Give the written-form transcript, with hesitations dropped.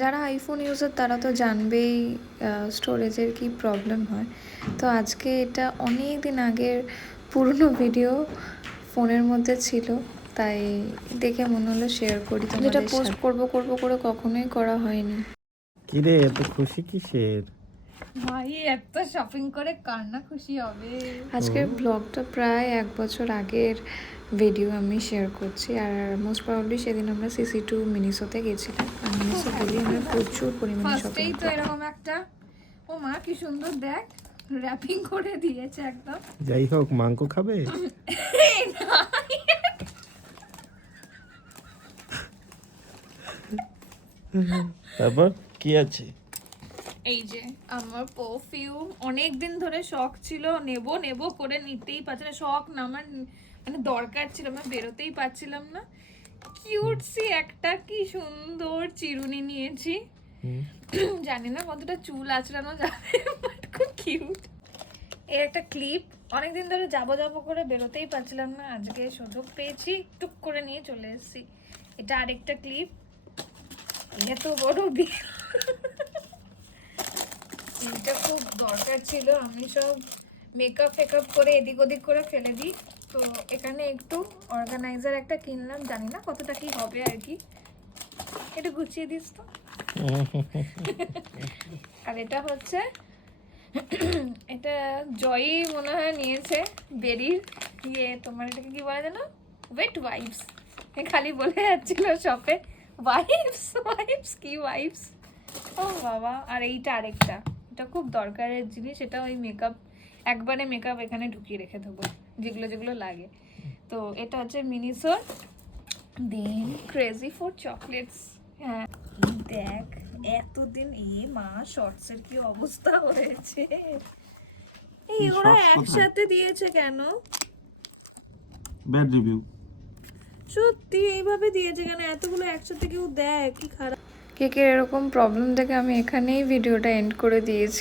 যারা iPhone user তারা তো জানবেই স্টোরেজের কি প্রবলেম হয়। তো আজকে এটা অনেক দিন আগের পুরনো ভিডিও ফোনের মধ্যে ছিল, তাই দেখে মনে হলো শেয়ার করি। তো যেটা পোস্ট করব করে কখনোই করা হয়নি। কিরে এত খুশি কিসের? ভাই এত শপিং করে কার না খুশি হবে। আজকের ব্লগটা প্রায় 1 বছর আগের ভিডিও আমি শেয়ার করছি। আর মোস্ট প্রবাবলি সেদিন আমরা CC2 মিনিসোতে গেছিলাম। আর মিনিসো গেলে আমরা প্রচুর পরিমাণে শপিং ফার্স্টেই তো এরকম একটা, ও মা কি সুন্দর দেখ, র্যাপিং করে দিয়েছে একদম। যাই হোক, মাংস খাবে? তারপর কি আছে? এই যে আমার পারফিউম, অনেক দিন ধরে শখ ছিল নেব নেব করে নিতেই পারছি না। শখ না, আমার মানে দরকার ছিল, আমি বেরোতেই পারছিলাম না। কিউটসি একটা কি সুন্দর চিরুনি নিয়েছি। জানি না কতটা চুল আঁচড়ানো যাবে, বাট খুব কিউট। এর একটা ক্লিপ, অনেকদিন ধরে যাবো যাবো করে বেরোতেই পারছিলাম না, আজকে সুযোগ পেয়েছি, টুক করে নিয়ে চলে এসেছি। এটা আরেকটা ক্লিপ। এত বড় বিল, এটা খুব দরকার ছিল। আমি সব মেকআপ ফেকআপ করে এদিক ওদিক করে ফেলে দিই, তো এখানে একটু অর্গানাইজার একটা কিনলাম, জানি না কতটা কি হবে আর কি। এটা গুছিয়ে দিস তো। আর এটা হচ্ছে এটা জয়ই মনে হয় নিয়েছে, বেরির ইয়ে, তোমার এটাকে কি বলে জানো, ওয়েট ওয়াইপস। খালি বলে যাচ্ছিল শপে ওয়াইপস ওয়াইপস, কি ওয়াইপস। ও বাবা। আর এইটা আরেকটা, এটা খুব দরকারের জিনিস। এটা ওই মেকআপ, একবারে মেকআপ এখানে ঢুকিয়ে রেখে দেবো যেগুলো যেগুলো লাগে। তো এটা হচ্ছে মিনিসোর। দেন ক্রেজি ফর চকলেটস। হ্যাঁ দেখ, এতদিন মা শর্টসের কি অবস্থা হয়েছে। এই ওরা একসাথে দিয়েছে কেন? Bad review. সত্যি এইভাবে দিয়েছে কেন? এতগুলো একসাথে কেউ দেয়? কি খারাপ। কেকের এরকম প্রবলেম দেখে আমি এখানেই ভিডিওটা এন্ড করে দিয়েছি।